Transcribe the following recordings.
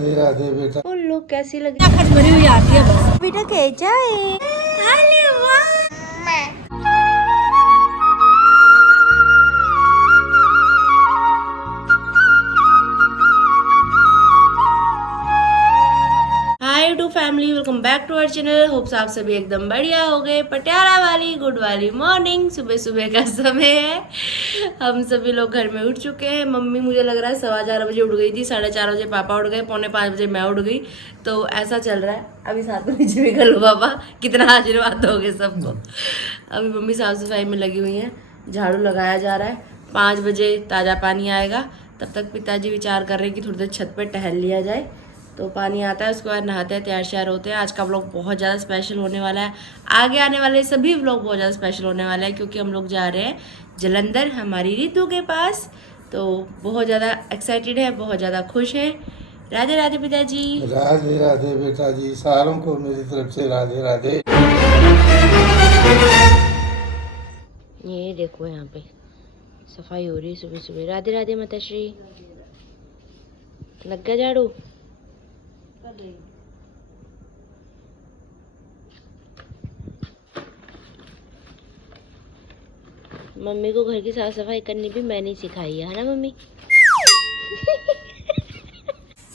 राधे राधे बेटा। वो लोग कैसी लगी खच भरी हुई आती है बस। बेटा कैसा है? अरे वाह। Hi to family, welcome back to our channel. Hopes आप सभी एकदम बढ़िया हो गए। पटियाला वाली गुड वाली मॉर्निंग, सुबह सुबह का समय है। हम सभी लोग घर में उठ चुके हैं। मम्मी मुझे लग रहा है 4:15 बजे उठ गई थी, 4:30 बजे पापा उठ गए, 4:45 बजे मैं उठ गई। तो ऐसा चल रहा है। अभी 7 बजे भी कर लो पापा, कितना आशीर्वाद दोगे सबको। अभी मम्मी साफ सफाई में लगी हुई हैं, झाड़ू लगाया जा रहा है। 5 बजे ताज़ा पानी आएगा, तब तक पिताजी विचार कर रहे हैं कि थोड़ी देर छत पर टहल लिया जाए। तो पानी आता है, उसके बाद नहाते हैं, तैयार श्यार होते हैं। आज का व्लॉग बहुत ज़्यादा स्पेशल होने वाला है। आगे आने वाले सभी व्लॉग बहुत ज़्यादा स्पेशल होने वाला है, क्योंकि हम लोग जा रहे हैं जलंधर हमारी रितु के पास। तो बहुत ज़्यादा एक्साइटेड है, बहुत ज़्यादा खुश है। राधे राधे पिताजी। राधे राधे बेटा जी, सारों को मेरी तरफ से राधे राधे। ये देखो यहाँ पे सफाई हो रही है सुबह सुबह। राधे राधे माताश्री। लग गया झाड़ू? मम्मी को घर की साफ सफाई करनी भी मैंने सिखाई है ना मम्मी?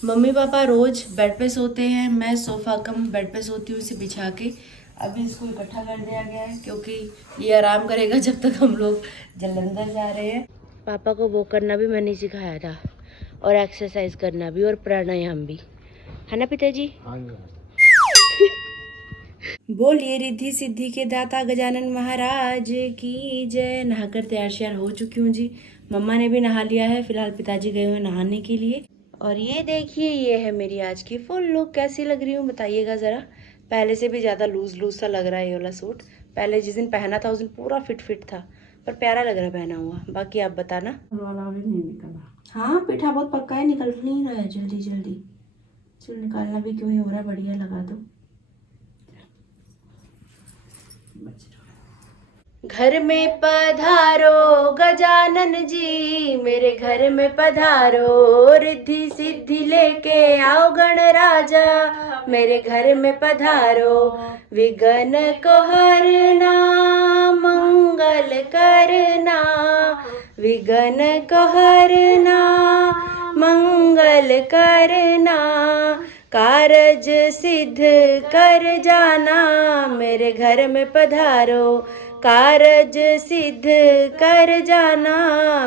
मम्मी पापा रोज बेड पे सोते हैं, मैं सोफा कम बेड पे सोती हूँ इसे बिछा के। अभी इसको इकट्ठा कर दिया गया है, क्योंकि ये आराम करेगा जब तक हम लोग जलंधर जा रहे हैं। पापा को वो करना भी मैंने सिखाया था, और एक्सरसाइज करना भी, और प्राणायाम भी, है ना पिताजी? बोलिए रिद्धि सिद्धि के दाता गजानन महाराज की जय। नहाकर तैयार श्यार हो चुकी हूँ जी। मम्मा ने भी नहा लिया है, फिलहाल पिताजी गए हुए नहाने के लिए। और ये देखिए, ये है मेरी आज की फुल लुक। कैसी लग रही हूँ बताइएगा ज़रा। पहले से भी ज़्यादा लूज लूज सा लग रहा है ये वाला सूट। पहले जिस दिन पहना था उस दिन पूरा फिट फिट था, पर प्यारा लग रहा है पहना हुआ। बाकी आप बताना। वाला भी नहीं निकला। हाँ, पिठा बहुत पक्का है, निकल नहीं रहा है जल्दी जल्दी। चल निकालना भी क्यों ही हो रहा है, बढ़िया लगा दो। घर में पधारो गजानन जी, मेरे घर में पधारो। रिद्धि सिद्धि लेके आओ गण राजा, मेरे घर में पधारो। विघ्न को हरना, मंगल करना। विघ्न को हरना, मंगल करना। कारज सिद्ध कर जाना, मेरे घर में पधारो। कारज सिद्ध कर जाना,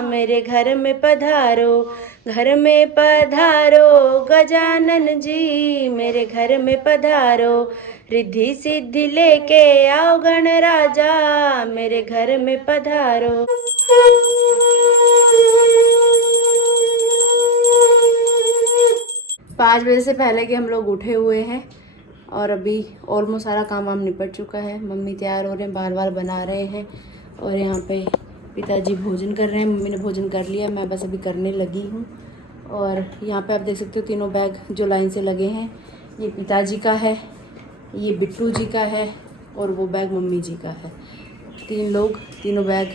मेरे घर में पधारो। घर में पधारो गजानन जी, मेरे घर में पधारो। रिद्धि सिद्धि लेके आओ गण राजा, मेरे घर में पधारो। 5 बजे से पहले के हम लोग उठे हुए हैं, और अभी ऑलमोस्ट सारा काम वाम निपट चुका है। मम्मी तैयार हो रहे हैं, बार बार बना रहे हैं, और यहाँ पे पिताजी भोजन कर रहे हैं। मम्मी ने भोजन कर लिया, मैं बस अभी करने लगी हूँ। और यहाँ पे आप देख सकते हो तीनों बैग जो लाइन से लगे हैं, ये पिताजी का है, ये बिट्टू जी का है, और वो बैग मम्मी जी का है। 3 लोग, तीनों बैग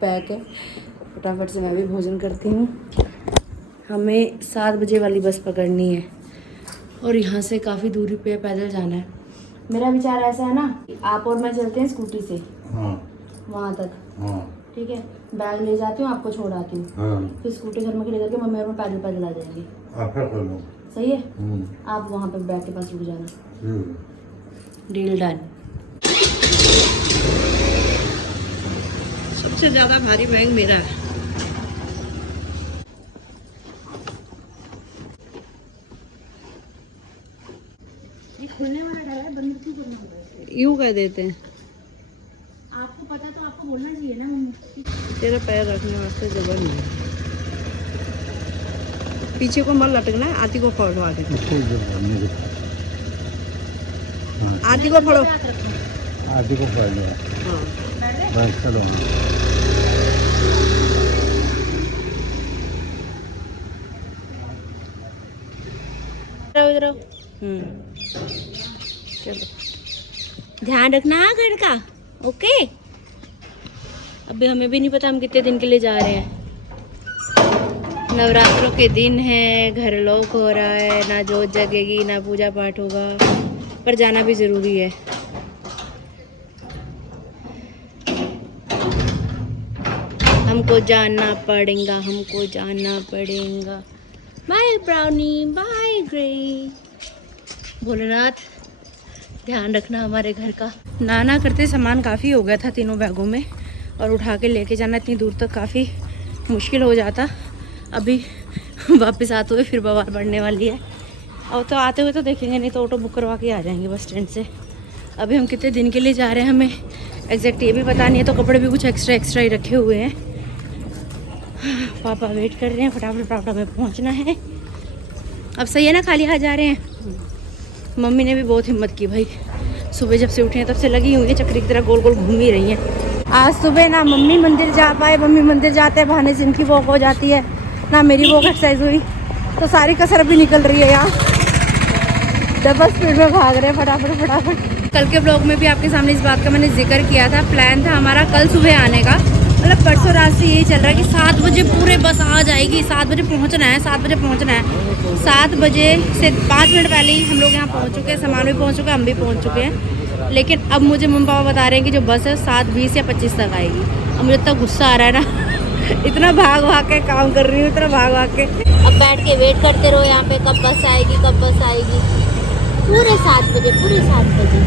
पैक है। फटाफट से मैं भी भोजन करती हूँ। हमें 7 बजे वाली बस पकड़नी है, और यहाँ से काफ़ी दूरी पे पैदल जाना है। मेरा विचार ऐसा है ना, आप और मैं चलते हैं स्कूटी से वहाँ तक। ठीक है, बैग ले जाती हूँ, आपको छोड़ आती हूँ। फिर स्कूटी घर में खड़ी करके मम्मी और मैं पैदल पैदल आ जाएंगे। सही है? आप वहाँ पर बैग के पास रुक जाना। Deal done. सबसे ज़्यादा भारी बैग मेरा है। खुलने वाला डाला है, बंद क्यों करना होगा? यूँ कह देते हैं। आपको पता तो आपको बोलना चाहिए ना मम्मी। तेरा पैर रखने वास्ते जगह नहीं है। पीछे को मत लटकना है, आती को फड़ो आगे। आती को फड़ो, आदि को पढ़ लो। बस चलो। चलो, ध्यान रखना घर का। ओके, अभी हमें भी नहीं पता हम कितने दिन के लिए जा रहे हैं। नवरात्रों के दिन है, घर लॉक हो रहा है, ना जोत जगेगी ना पूजा पाठ होगा, पर जाना भी ज़रूरी है। हमको जानना पड़ेगा, हमको जानना पड़ेगा। Bye Brownie, bye Grey. Bholenath ध्यान रखना हमारे घर का। नाना करते सामान काफ़ी हो गया था तीनों बैगों में, और उठा के लेके जाना इतनी दूर तक काफ़ी मुश्किल हो जाता। अभी वापस आते हुए फिर बवाल बढ़ने वाली है। और तो आते हुए तो देखेंगे, नहीं तो ऑटो बुक करवा के आ जाएंगे बस स्टैंड से। अभी हम कितने दिन के लिए जा रहे हैं हमें एग्जैक्ट ये भी पता नहीं है, तो कपड़े भी कुछ एक्स्ट्रा ही रखे हुए हैं। पापा वेट कर रहे हैं, फटाफट में पहुंचना है। अब सही है ना, खाली हाथ जा रहे हैं। मम्मी ने भी बहुत हिम्मत की भाई, सुबह जब से उठी हैं तब से लगी हुई है चक्री की तरह गोल गोल घूम ही रही हैं। आज सुबह ना मम्मी मंदिर जा पाए, मम्मी मंदिर जाते बहाने से इनकी वॉक हो जाती है, ना मेरी वॉक एक्सरसाइज हुई, तो सारी कसर भी निकल रही है यार। डबल स्पीड में भाग रहे हैं फटाफट। कल के ब्लॉग में भी आपके सामने इस बात का मैंने जिक्र किया था। प्लान था हमारा कल सुबह आने का, मतलब परसों रात से यही चल रहा है कि 7 बजे पूरे बस आ जाएगी, 7 बजे पहुंचना है, 7 बजे पहुंचना है। 7 बजे से 5 मिनट पहले ही हम लोग यहाँ पहुँच चुके हैं, सामान भी पहुँच चुका है, हम भी पहुँच चुके हैं। लेकिन अब मुझे मम्मी पापा बता रहे हैं कि जो बस है 7:20 या 25 तक आएगी। अब मुझे इतना गुस्सा आ रहा है ना इतना भाग के काम कर रही हूँ, इतना भाग के। अब बैठ के वेट करते रहो यहाँ पे, कब बस आएगी। पूरे 7 बजे, पूरे 7 बजे।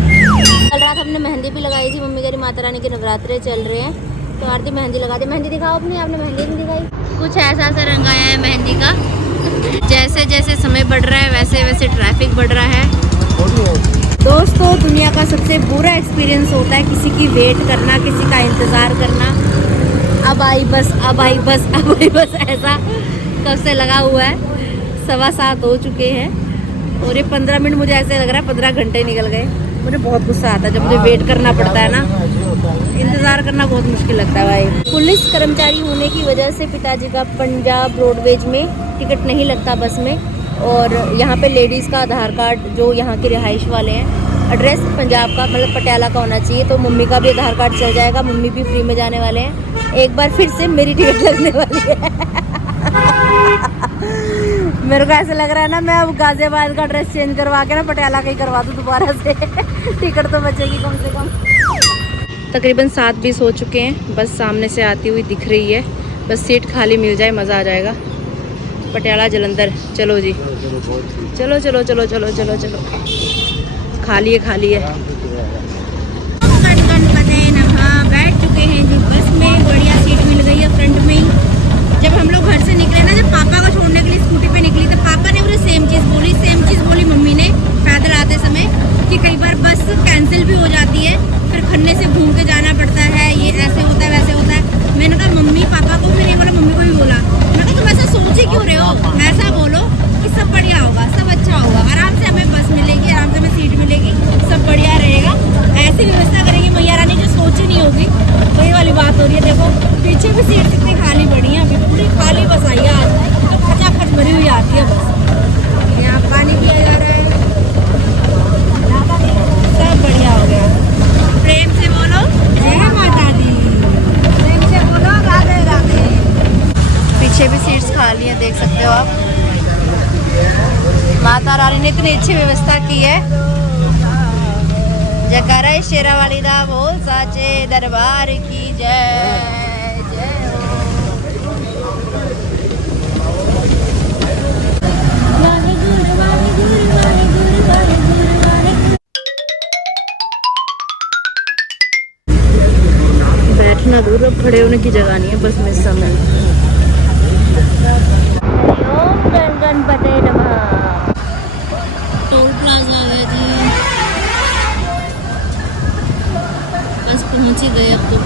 कल रात हमने मेहंदी भी लगाई थी, मम्मी कह रही माता रानी के नवरात्रे चल रहे हैं तो आरती मेहंदी लगा दे। मेहंदी दिखाओ अपनी, आपने मेहंदी नहीं दिखाई। कुछ ऐसा रंग आया है मेहंदी का। जैसे जैसे समय बढ़ रहा है वैसे वैसे ट्रैफिक बढ़ रहा है। दोस्तों, दुनिया का सबसे बुरा एक्सपीरियंस होता है किसी की वेट करना, किसी का इंतज़ार करना। अब आई बस ऐसा कब से लगा हुआ है। 7:15 हो चुके हैं और ये 15 मिनट मुझे ऐसे लग रहा है 15 घंटे निकल गए। मुझे बहुत गुस्सा आता है जब मुझे वेट करना पड़ता है ना, इंतज़ार करना बहुत मुश्किल लगता है भाई। पुलिस कर्मचारी होने की वजह से पिताजी का पंजाब रोडवेज में टिकट नहीं लगता बस में, और यहाँ पे लेडीज़ का आधार कार्ड जो यहाँ के रिहाइश वाले हैं, एड्रेस पंजाब का मतलब पटियाला का होना चाहिए। तो मम्मी का भी आधार कार्ड चल जाएगा, मम्मी भी फ्री में जाने वाले हैं। एक बार फिर से मेरी टिकट लगने वाली है मेरे को ऐसा लग रहा है ना, मैं अब गाजियाबाद का ड्रेस चेंज करवा के ना पटियाला का ही करवा दूँ दोबारा से टिकट तो बचेगी कम से कम। तकरीबन 7:20 हो चुके हैं, बस सामने से आती हुई दिख रही है। बस सीट खाली मिल जाए मज़ा आ जाएगा। पटियाला जलंधर, चलो जी, चलो। खाली है। बैठ चुके हैं जो बस में, बढ़िया सीट मिल गई है फ्रंट में ही। जब हम लोग घर से निकले ना, जब पापा को छोड़ने के लिए स्कूटी पे निकली, तो पापा ने मुझे सेम चीज़ बोली मम्मी ने पैदल आते समय, कि कई बार बस कैंसिल भी हो जाती है, फिर खन्ने से घूम के जाना पड़ता है, ये ऐसे होता है वैसे होता है। मैंने कहा मम्मी पापा को भी नहीं बोला, मम्मी को भी बोला। मैंने कहा तुम ऐसा सोच ही क्यों रहे हो, ऐसा बोलो कि सब बढ़िया होगा, सब अच्छा होगा, आराम से हमें बस मिलेगी, आराम से हमें सीट मिलेगी, सब बढ़िया रहेगा। ऐसी व्यवस्था करेंगी मैया रानी जो सोची नहीं होगी। वही वाली बात हो रही है। देखो पीछे भी सीट कितनी खाली पड़ी है, अभी पूरी खाली बस आई है आज, तो खचाखच भरी हुई आती है बस। यहाँ पानी पिया जा रहा है, सब बढ़िया हो गया। प्रेम से बोलो जय माता दी, प्रेम से बोलो राधे राधे। पीछे भी सीट्स खाली हैं, देख सकते हो आप। माता रानी ने इतनी अच्छी व्यवस्था की है। जयकारा शेरा वाली दा बोल साचे दरबार की जय जय हो। बैठना दूर, अब खड़े होने की जगह नहीं है बस में इस समय। ओम गणपते नमः। टोल प्लाजा आ गया जी, बस पहुंच ही गए अब तो।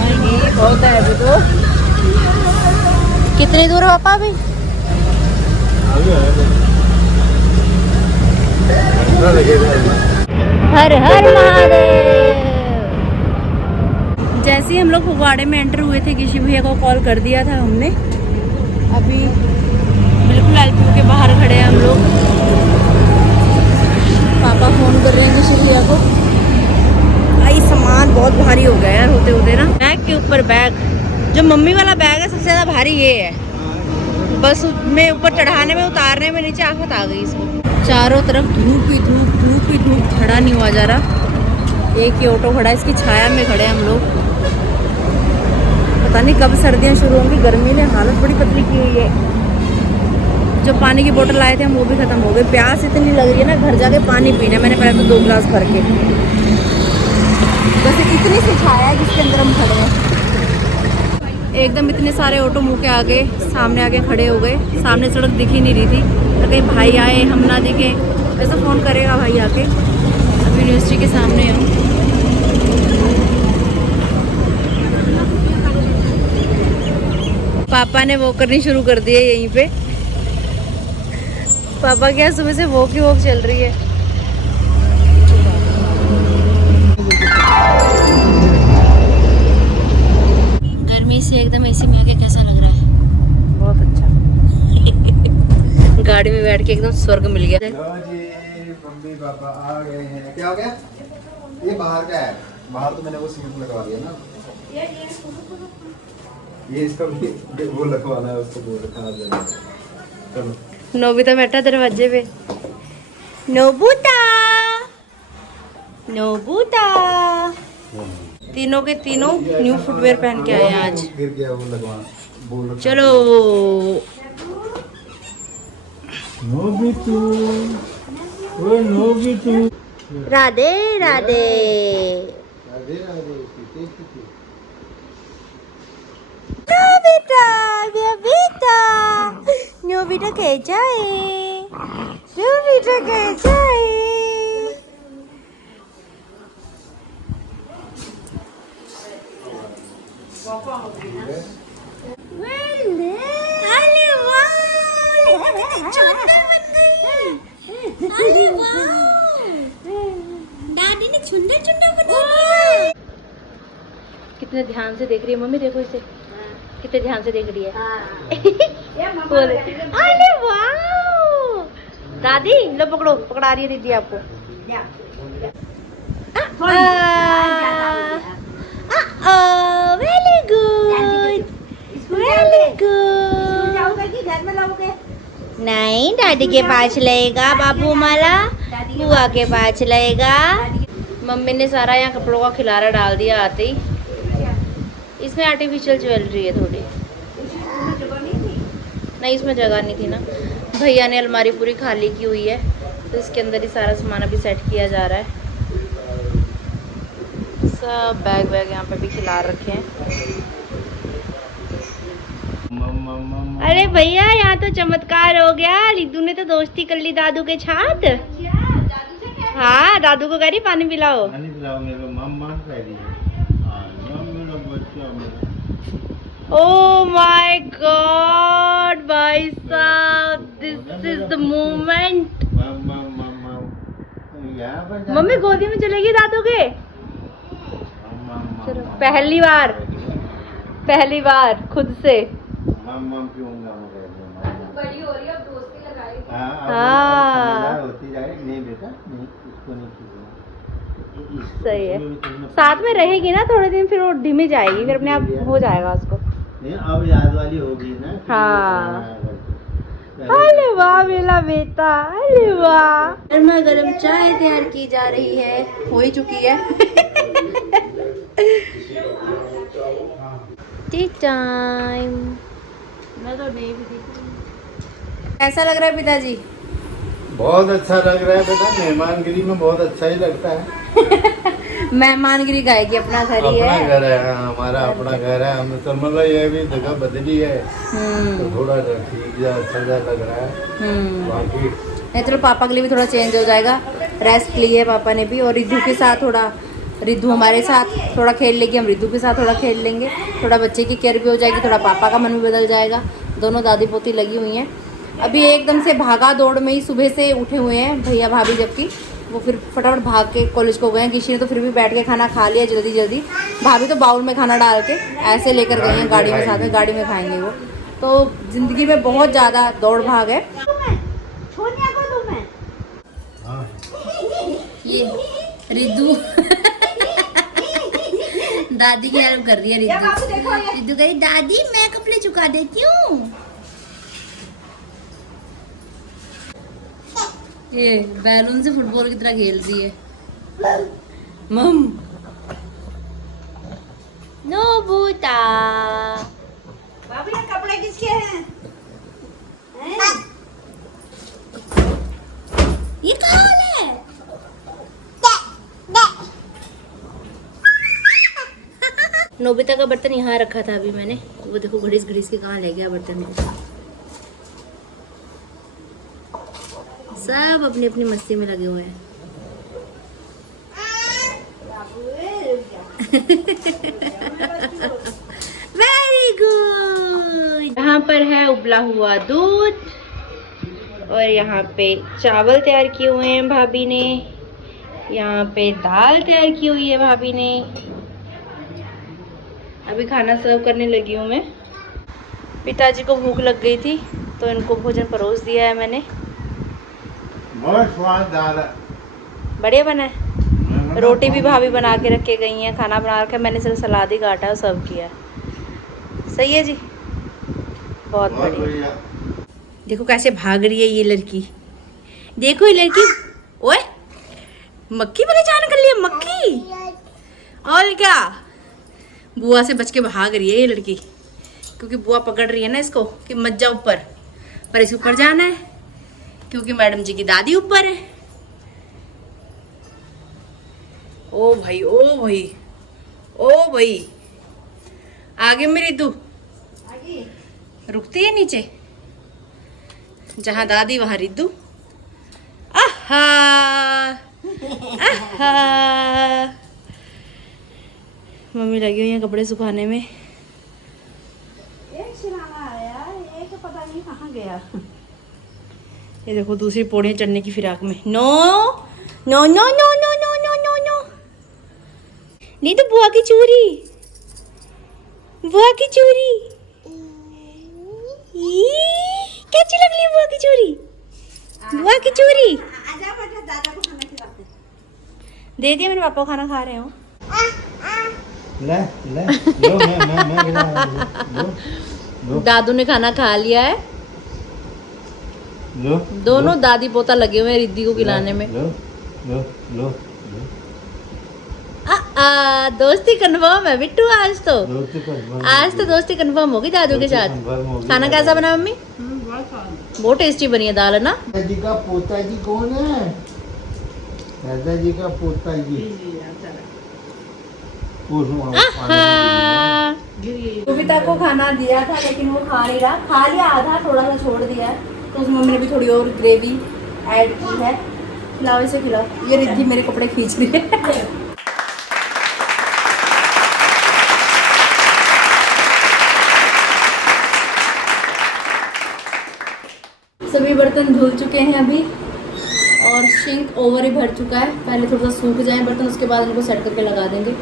नहीं बहुत है अभी तो। कितनी दूर है पापा अभी? हर हर महादेव। जैसे ही हम लोग फगवाड़े में एंटर हुए थे, किसी भैया को कॉल कर दिया था हमने। अभी बिल्कुल एलपी के बाहर खड़े हैं हम लोग। पापा फ़ोन कर रहे हैं किसी भैया को। भाई सामान बहुत भारी हो गया यार होते होते ना। बैग के ऊपर बैग, जो मम्मी वाला बैग है सबसे ज़्यादा भारी ये है, बस में ऊपर चढ़ाने में उतारने में नीचे आफत आ गई इसको। चारों तरफ धूप ही धूप, धूप ही धूप, खड़ा नहीं हुआ जा रहा। एक ही ऑटो खड़ा है, इसकी छाया में खड़े हैं हम लोग। पता नहीं कब सर्दियाँ शुरू होंगी, गर्मी ने हालत बड़ी पतली की हुई है। जो पानी की बोतल लाए थे हम वो भी ख़त्म हो गए। प्यास इतनी लग रही है ना, घर जाके पानी पीना। मैंने पहले तो 2 गिलास भर के, बस इतनी सी छाया है जिसके अंदर हम खड़े हैं। एकदम इतने सारे ऑटो मुँह के आगे सामने आके खड़े हो गए। सामने सड़क दिख ही नहीं रही थी, तो कहीं भाई आए हम ना दिखे, ऐसा फ़ोन करेगा भाई आके। अब यूनिवर्सिटी के सामने हूँ। पापा ने वॉक करनी शुरू कर दी है यहीं पे। पापा क्या सुबह से वॉक ही वॉक चल रही है। गर्मी से एकदम एसी में आके कैसा लग रहा है? बहुत अच्छा। गाड़ी में बैठ के एकदम स्वर्ग मिल गया। मम्मी पापा आ गए हैं। क्या हो गया? ये बाहर का है। बाहर तो मैंने वो सीट लगवा दिया ना। ये इसका भी वो लगवाना है, उसको बोल रखा है। चलो नोबिता बैठा दरवाजे पे। नोबूता, नोबूता। तीनों के तीनों न्यू फुटवेयर पहन के आए हैं आज। गिर गया वो लगवाना बोल रखा है। चलो नोबितू, ओ नोबितू। राधे राधे। राधे राधे, सीते सीते। नोबिता, नोबिता, नोबिता कैसा है? नोबिता कैसा है? अरे वाह, छोटा बन गई। अरे वाह, दादी ने सुंदर सुंदर बना दिया। कितने ध्यान से देख रही है मम्मी, देखो इसे कितने ध्यान से देख रही है। बोले अरे वाह। दादी लो पकड़ो, पकड़ा रही है दीदी आपको। Very good, very good. घर में लाओगे? नहीं, दादी के पास लेगा बाबू माला, बुआ के पास लेगा। मम्मी ने सारा यहाँ कपड़ों का खिलारा डाल दिया आते ही। इसमें आर्टिफिशियल ज्वेलरी है थोड़ी। नहीं, इसमें जगह नहीं थी ना। भैया ने अलमारी पूरी खाली की हुई है, तो इसके अंदर ही सारा सामान अभी सेट किया जा रहा है। सब बैग वैग यहाँ पे भी खिला रखे हैं। अरे भैया, यहाँ तो चमत्कार हो गया। लिद्दू ने तो दोस्ती कर ली दादू के साथ। हाँ, दादू को कह रही पानी पिलाओ। पानी पिलाओ मेरे मम्मा कह रही है। मेरा बच्चा मेरा। Oh my God, भाई साहब, this is the moment। Mummy गोदी में चलेगी दादू के? चलो, पहली बार खुद से। बड़ी हो रही है, अब दोस्ती लगाई। हाँ, होती जाए। नहीं बेटा, नहीं, इसको नहीं छूना। सही है। साथ में रहेगी ना थोड़े दिन, फिर वो ढिमी जाएगी, फिर अपने आप हो जाएगा उसको। नहीं, अब याद वाली होगी ना। हाँ। अरे वाह मेरा बेटा, अरे वाह। गर्मा गर्म चाय तैयार की जा रही है, हो ही चुकी है। T time. मैं तो नहीं भी। कैसा लग रहा है पिताजी? बहुत अच्छा लग रहा है बेटा। मेहमानगिरी में बहुत अच्छा ही लगता है। मेहमानगिरी गाएगी, अपना घर ही अपना है। घर है। हाँ, हमारा अपना घर है। हम तो मतलब ये भी जगह बदली है, तो थोड़ा ठीक जा अच्छा जा लग रहा है। बाकी नहीं, चलो पापा के लिए भी थोड़ा चेंज हो जाएगा। रेस्ट ली है पापा ने भी, और रिद्धू के साथ थोड़ा, रिद्धू हमारे साथ थोड़ा खेल लेगी, हम रिद्धू के साथ थोड़ा खेल लेंगे। थोड़ा बच्चे की केयर भी हो जाएगी, थोड़ा पापा का मन भी बदल जाएगा। दोनों दादी पोती लगी हुई हैं। अभी एकदम से भागा दौड़ में ही सुबह से उठे हुए हैं भैया भाभी, जबकि वो फिर फटाफट भाग के कॉलेज को गए हैं। किसी ने तो फिर भी बैठ के खाना खा लिया जल्दी जल्दी। भाभी तो बाउल में खाना डाल के ऐसे लेकर गई हैं गाड़ी में, साथ में गाड़ी में खाएंगे वो। तो ज़िंदगी में बहुत ज़्यादा दौड़ भाग है। ये रिद्धू दादी की हेल्प कर रही है रिद्धू। रिद्धू कह रही दादी मैं कपड़े चुका देती हूँ। ये बैलून से फुटबॉल की तरह खेल रही है। मम नोबुता बाबू ये कपड़े किसके हैं? ये कहाँ है? नोबिता का बर्तन यहाँ रखा था अभी मैंने, वो देखो घड़ीस घड़ीस के कहाँ ले गया बर्तन में। सब अपनी अपनी मस्ती में लगे हुए हैं। Very good. यहाँ पर है उबला हुआ दूध और यहाँ पे चावल तैयार किए हुए हैं भाभी ने। यहाँ पे दाल तैयार की हुई है भाभी ने। अभी खाना सर्व करने लगी हूँ मैं। पिताजी को भूख लग गई थी तो इनको भोजन परोस दिया है मैंने। बहुत स्वाददार है। बढ़िया बना है। रोटी भी भाभी बना के रख के गई हैं, खाना बना रखा है, मैंने सिर्फ सलाद ही काटा और सर्व किया है। सही है जी, बहुत बढ़िया। देखो कैसे भाग रही है ये लड़की, देखो ये लड़की। ओए मक्खी परेशान कर लिया, मक्खी। और क्या, बुआ से बच के भाग रही है ये लड़की, क्योंकि बुआ पकड़ रही है ना इसको कि मत जा ऊपर, पर इस ऊपर जाना है क्योंकि मैडम जी की दादी ऊपर है। ओ भाई ओ भाई ओ भाई, आगे मेरी तू रुकती है नीचे, जहां दादी वहां रिद्धू। आहा आहा, मम्मी लगी हुई है कपड़े सुखाने में। एक सिराना आया, एक पता नहीं कहाँ गया। ये देखो दूसरी पौड़ियाँ चढ़ने की फिराक में। No no no no no no no no no, नहीं तो बुआ की चूड़ी, बुआ की चूड़ी। कैसी लग रही है बुआ की चूड़ी, बुआ की चूड़ी। आजा बेटा, दादा को खाना खिलाते। दे दिया, मेरे पापा को खाना खा रहे हो। ले ले लो, मैं खिला रहा हूँ। लो दादू ने खाना खा लिया है। लो दोनों दादी पोता लगे हुए हैं रिद्धि को खिलाने में। लो लो लो लो। दोस्ती कन्फर्म है बिट्टू आज तो। दोस्ती confirm आज तो होगी। दोस्ती कन्फर्म होगी दादू के दोस्ती साथ। confirm होगी। खाना कैसा बना मम्मी? बहुत टेस्टी बनी है दाल, है ना? दादाजी का पोता जी कौन है? दादाजी का पोता जी। सुमिता को खाना दिया था लेकिन वो खा नहीं रहा, खा लिया आधा, थोड़ा सा छोड़ दिया है, तो उस मम्मी ने भी थोड़ी और ग्रेवी ऐड की है। खिलाओ इसे, खिलाओ। ये रिद्धि मेरे कपड़े खींच रही है। सभी बर्तन धुल चुके हैं अभी और सिंक ओवर ही भर चुका है। पहले थोड़ा सा सूख जाए बर्तन, उसके बाद इनको सेट करके लगा देंगे।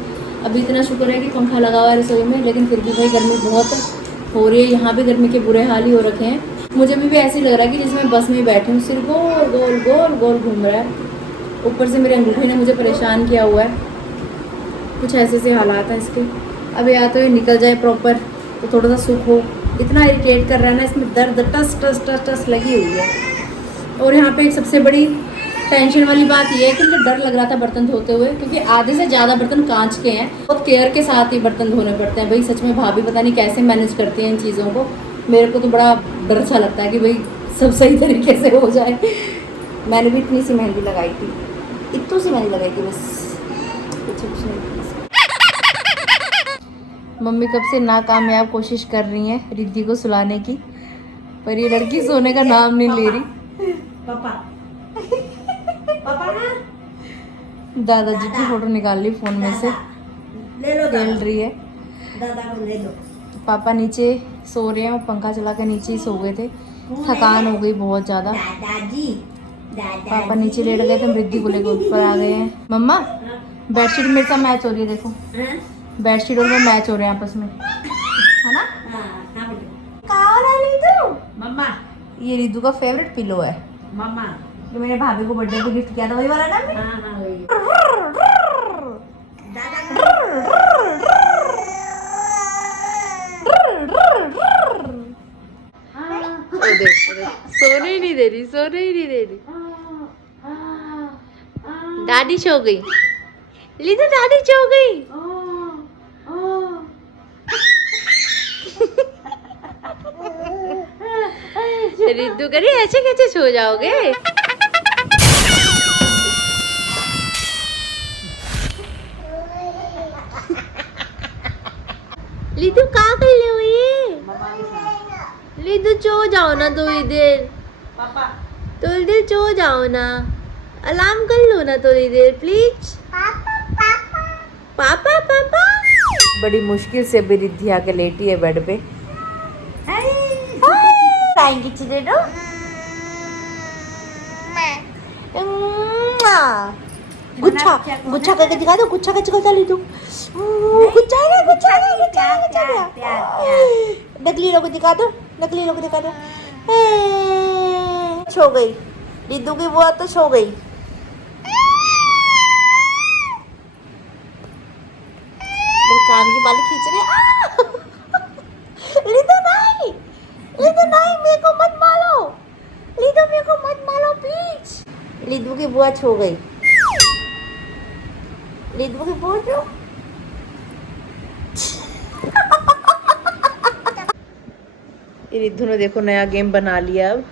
अभी इतना शुक्र है कि पंखा लगा हुआ है रसोई में, लेकिन फिर भी भाई गर्मी बहुत हो रही है। यहाँ भी गर्मी के बुरे हाल ही हो रखे हैं। मुझे भी ऐसे ही लग रहा है कि जैसे मैं बस में बैठी हूँ, सिर गोल गोल गोल गोल घूम रहा है। ऊपर से मेरे अंगूठे ने मुझे परेशान किया हुआ है। कुछ ऐसे से हालात हैं इसके। अब या तो ये निकल जाए प्रॉपर तो थोड़ा सा सुख हो। इतना इरिटेट कर रहा है ना, इसमें दर्द टस टस टस टस लगी हुई है। और यहाँ पे एक सबसे बड़ी टेंशन वाली बात ये है कि मुझे डर लग रहा था बर्तन धोते हुए, क्योंकि आधे से ज़्यादा बर्तन कांच के हैं। बहुत केयर के साथ ही बर्तन धोने पड़ते हैं। भाई सच में भाभी पता नहीं कैसे मैनेज करती हैं इन चीज़ों को। मेरे को तो बड़ा डर सा लगता है कि भाई सब सही तरीके से हो जाए। मैंने भी इतनी सी मेहंदी लगाई थी, इतनी सी मेहंदी लगाई थी बस, कुछ नहीं। मम्मी कब से नाकामयाब कोशिश कर रही हैं रिद्धि को सुलाने की, पर ये लड़की सोने का नाम नहीं ले रही। पापा पापा ना, दादाजी की फोटो निकाल ली फोन में से, ले लो खेल रही है। दादा को ले लो। पापा नीचे सो रहे हैं, वो पंखा चला के नीचे ही सो गए थे। थकान हो गई बहुत ज़्यादा। दादाजी पापा नीचे लेट गए थे, हम रिद्धि को लेकर ऊपर आ गए हैं। मम्मा बेडशीट मेरे साथ मैच हो रही है, देखो बेडशीट और मैं मैच हो रहे हैं आपस में, है ना? मम्मा ये रिद्धू का फेवरेट पिलो है, मम्मा। जो मैंने भाभी को बर्थडे पे गिफ्ट किया था, वही वाला ना? हाँ वही। दादा सोने ही नहीं दे रही, सोने ही नहीं दे रही। दादी सो गई, लीधु दादी सो गई। रिद्धू करी ऐसे कैसे सो जाओगे? लीधु कहाँ कर ले हो ये? लीधु सो जाओ ना थोड़ी देर, थोड़ी देर सो जाओ ना, अलार्म कर लो ना थोड़ी देर प्लीज। पापा पापा। बड़ी मुश्किल से अभी रिद्धि आके लेटी है बेड पे। खाएंगी दे दो। गुच्छा गुच्छा करके दिखा दो, गुच्छा कैसे करता लीधु? गुच्छा है, गुच्छा है, गुच्छा है, गुच्छा है। नकली लोग दिखा दो, नकली लोग दिखा दो। सो गई लीधु की बुआ तो सो गई। मेरे कान की बाली खींच रही है। लीधु नहीं, लीधु नहीं, मेरे को मत मारो, लीधु मेरे को मत मारो प्लीज। लीधु की बुआ सो गई, लीधु की बुआ सो। रिद्धू ने देखो नया गेम बना लिया अब।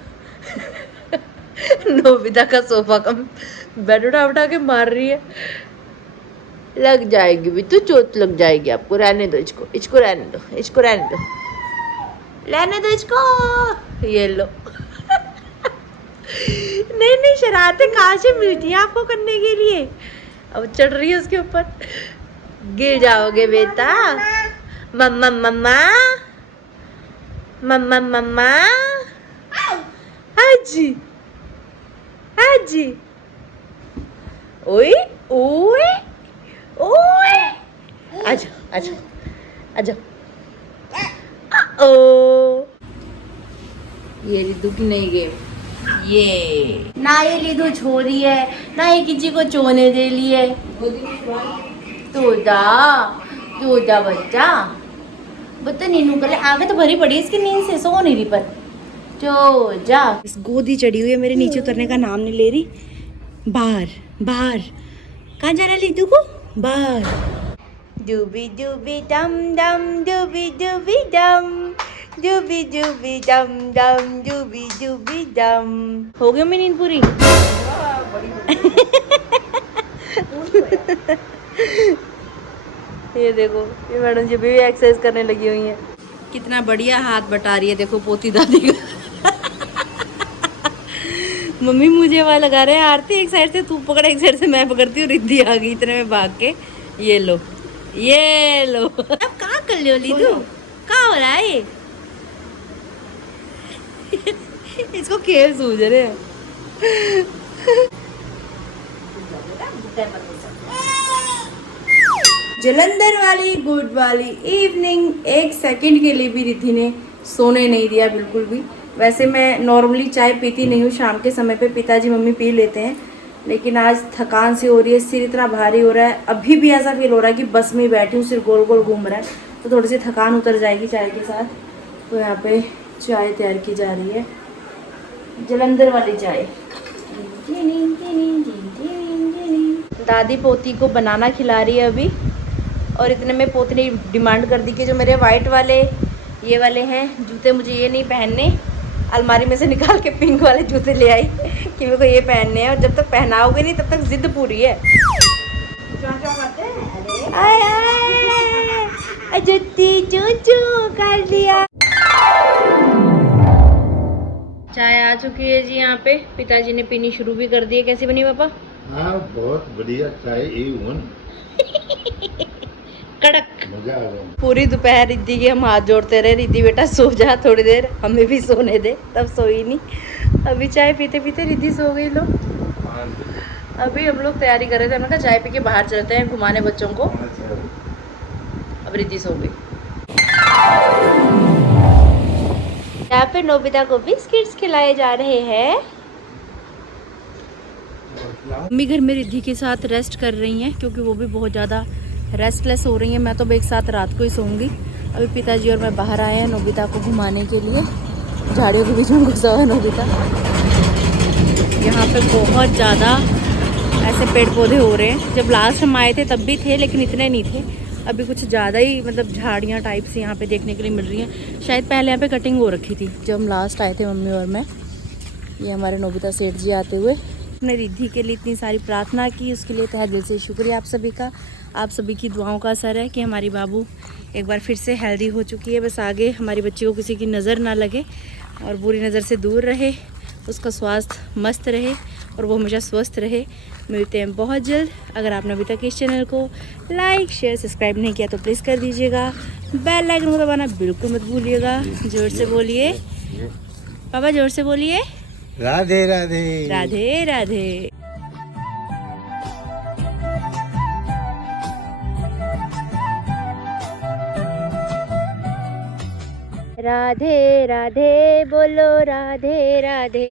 नोबिता का सोफा कम बेड उठा के मार रही है। लग जाएगी भी तो, चोट लग जाएगी आपको। रहने दो इसको, इसको रहने दो, इसको रहने दो, रहने दो इसको। ये लो। नहीं नहीं, शरारतें कहाँ से मिलती हैं आपको करने के लिए? अब चढ़ रही है उसके ऊपर। गिर जाओगे बेटा। मम्मा मम्मा मम्मा मम्मा। हाजी हाजी। ओए ओए ओए, आजा आजा आजा। ओ ये रिद्धू की नई गेम। ये ना ये लीधु छो रही है, ना ये किसी को चोने दे लिए। तो जा बच्चा, बच्चा नीनू कर ले। आगे तो भरी पड़ी इसकी नींद से, सो नहीं रही पर। जो जा। इस गोदी चढ़ी हुई है, मेरे नीचे उतरने का नाम नहीं ले रही। बाहर बाहर। कहाँ जाना लीधु को? बाहर। डूबी डूबी डम डम, डूबी डूबी डम, डूबी डूबी डम डम, डूबी डूबी डम। हो गई मेरी नींद पूरी? ये देखो, ये मैडम जी भी एक्सरसाइज करने लगी हुई हैं। कितना बढ़िया हाथ बटा रही है, देखो पोती दादी का। मम्मी मुझे वहाँ लगा रहे हैं आरती, एक साइड से तू पकड़, एक साइड से मैं पकड़ती हूँ। रिद्धि आ गई इतने में भाग के। ये लो ये लो। अब कहाँ कर लियो लीधु? कहाँ हो रहा है ये? इसको खेल सूझ रहे हैं। जलंधर वाली गुड वाली इवनिंग। एक सेकंड के लिए भी रिद्धि ने सोने नहीं दिया बिल्कुल भी। वैसे मैं नॉर्मली चाय पीती नहीं हूँ शाम के समय पे, पिताजी मम्मी पी लेते हैं, लेकिन आज थकान सी हो रही है, सिर इतना भारी हो रहा है। अभी भी ऐसा फील हो रहा है कि बस में बैठी हूँ, सिर गोल गोल घूम रहा है, तो थोड़ी सी थकान उतर जाएगी चाय के साथ। तो यहाँ पे चाय तैयार की जा रही है, जलंधर वाली चाय। दादी पोती को बनाना खिला रही है अभी, और इतने में पोती ने डिमांड कर दी कि जो मेरे वाइट वाले ये वाले हैं जूते, मुझे ये नहीं पहनने। अलमारी में से निकाल के पिंक वाले जूते ले आई कि मेरे को ये पहनने हैं, और जब तक पहनाओगे नहीं तब तक जिद पूरी है। जुत्ती चूचू कर दिया। चाय आ चुकी है जी यहाँ पे, पिताजी ने पीनी शुरू भी कर दी है। कैसी बनी पापा? हाँ बहुत बढ़िया चाय, A1 कड़क, मजा आ गया। पूरी दोपहर रिद्धि के हम हाथ जोड़ते रहे, रिद्धि बेटा सो जा थोड़ी देर, हमें भी सोने दे, तब सोई नहीं। अभी चाय पीते पीते रिद्धि सो गई। लोग अभी हम लोग तैयारी कर रहे थे, हमने कहा चाय पी के बाहर चलते हैं घुमाने बच्चों को। अब रिद्धि सो गई। यहाँ पे नोबिता को बिस्किट्स खिलाए जा रहे हैं। मम्मी घर में रिद्धि के साथ रेस्ट कर रही हैं, क्योंकि वो भी बहुत ज़्यादा रेस्टलेस हो रही हैं। मैं तो अब एक साथ रात को ही सोऊंगी। अभी पिताजी और मैं बाहर आए हैं नोबिता को घुमाने के लिए। झाड़ियों के बीच में घुसा हुआ नोबिता। यहाँ पे बहुत ज़्यादा ऐसे पेड़ पौधे हो रहे हैं। जब लास्ट हम आए थे तब भी थे, लेकिन इतने नहीं थे। अभी कुछ ज़्यादा ही मतलब झाड़ियाँ टाइप से यहाँ पे देखने के लिए मिल रही हैं। शायद पहले यहाँ पे कटिंग हो रखी थी जब हम लास्ट आए थे, मम्मी और मैं। ये हमारे नोबिता सेठ जी आते हुए। अपने रिद्धि के लिए इतनी सारी प्रार्थना की, उसके लिए तहे दिल से शुक्रिया आप सभी का। आप सभी की दुआओं का असर है कि हमारी बाबू एक बार फिर से हेल्दी हो चुकी है। बस आगे हमारी बच्ची को किसी की नज़र ना लगे और बुरी नज़र से दूर रहे, उसका स्वास्थ्य मस्त रहे और वो हमेशा स्वस्थ रहे। मिलते हैं बहुत जल्द। अगर आपने अभी तक इस चैनल को लाइक शेयर सब्सक्राइब नहीं किया तो प्लीज़ कर दीजिएगा। बेल आइकन को दबाना बिल्कुल मत भूलिएगा। जोर से बोलिए पापा, जोर से बोलिए राधे राधे। राधे राधे। राधे राधे बोलो राधे राधे।